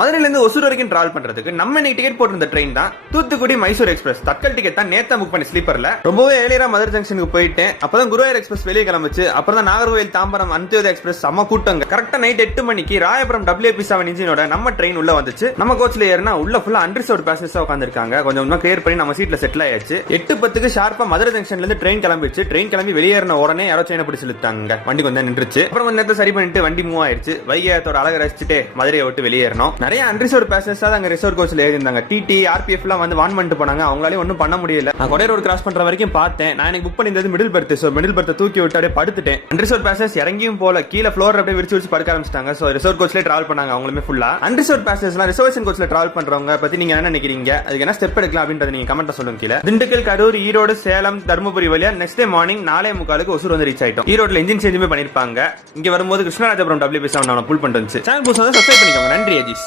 மதுரையில இருந்து ஒசூர் வரைக்கும் டிராவல் பண்றதுக்கு நம்ம இன்னைக்கு டிக்கெட் போட்டிருந்த ட்ரெயின் தான் தூத்துக்குடி மைசூர் எக்ஸ்பிரஸ். தட்கல் டிக்கெட் தான் நேத்தா புக் பண்ணி ஸ்லீப்பர்ல. ரொம்பவே ஏழியரா மதுரை ஜங்ஷனுக்கு போயிட்டேன். அப்பதான் குருவாயூர் எக்ஸ்பிரஸ் வெளியே கிளம்பிச்சு. அப்புறம் தான் நாகர்கோவில் தாம்பரம் அந்தியோதய எக்ஸ்பிரஸ் செம்ம கூட்டங்க. கரெக்டா நைட் 8 மணிக்கு ராயபுரம் WP7 இன்ஜினோட நம்ம ட்ரெயின் உள்ள வந்துச்சு. நம்ம கோச்ல ஏறினா உள்ள ஃபுல்லா அன்ரிசர்வ்ட் பேசஞ்சர்ஸா உட்காந்துருக்காங்க. கொஞ்சம் கிளியர் பண்ணி நம்ம சீட்ல செட்டில் ஆயாச்சு. 8:10 ஷார்ப்பா மதுரை ஜங்ஷன்ல இருந்து ட்ரெயின் கிளம்பிச்சு. ட்ரெயின் கிளம்பி வெளியேறின உடனே யாரோ செயினை பிடிச்சு இழுத்தாங்க. வண்டி கொஞ்சம் நின்றுச்சு. அப்புறம் கொஞ்ச நேரத்தை சரி பண்ணிட்டு வண்டி மூவ் ஆயிருச்சு. வைகையாத்தோட அழகை ரசிச்சுட்டு மதுரையை விட்டு வெளியேறணும். நிறைய அன்ரிசர்வ்ட் பேசஞ்சர்ஸ் தான் அங்க ரிசர்வ் கோச்ல ஏறிருந்தாங்க. டிடி RPF எல்லாம் வந்து வான் பண்ணிட்டு போனாங்க. அவங்களால ஒன்னும் பண்ண முடியல. நான் கொடை ரோடு கிராஸ் பண்ற வரைக்கும் பார்த்தேன். நான் எனக்கு book பண்ணிருந்தது middle Perth. So middle பெர்த்தை தூக்கி விட்டு அப்படியே படுத்துட்டேன். அன்ரிசர்வ்ட் பேசஞ்சர்ஸ் இறங்கியும் போல கீழே ஃப்ளோர் அப்படியே விரிச்சு படுக்க ஆரம்பிச்சிட்டாங்க. சோ ரிசர்வ் கோச்ல டிராவல் பண்ணாங்க அவங்களுமே ஃபுல்லா. அன்ரிசர்வ்ட் பேசஞ்சர்ஸ்லாம் ரிசர்வேஷன் கோச்ல டிராவல் பண்றவங்க பத்தி நீங்க என்ன நினைக்கிறீங்க? அதுக்கு என்ன ஸ்டெப் எடுக்கலாம் அப்படின்றத நீங்க கமெண்ட்ல சொல்லுங்க கீழே. திண்டுக்கல், கரூர், ஈரோடு, சேலம், தர்மபுரி வழியா நெக்ஸ்ட் டே மார்னிங் 4:45 ஒசூர் வந்து ரீச் ஆயிட்டோம். ஈரோட்ல இன்ஜின் சேஞ்சுமே பண்ணிருப்பாங்க. இங்க வரும்போது கிருஷ்ணராஜபுரம் WP7 புல் பண்ணிட்டு வந்துச்சு. சேனல் புதுசா சப்ஸ்கிரைப் பண்ணிக்கோங்க. நன்றி அஜிஸ்.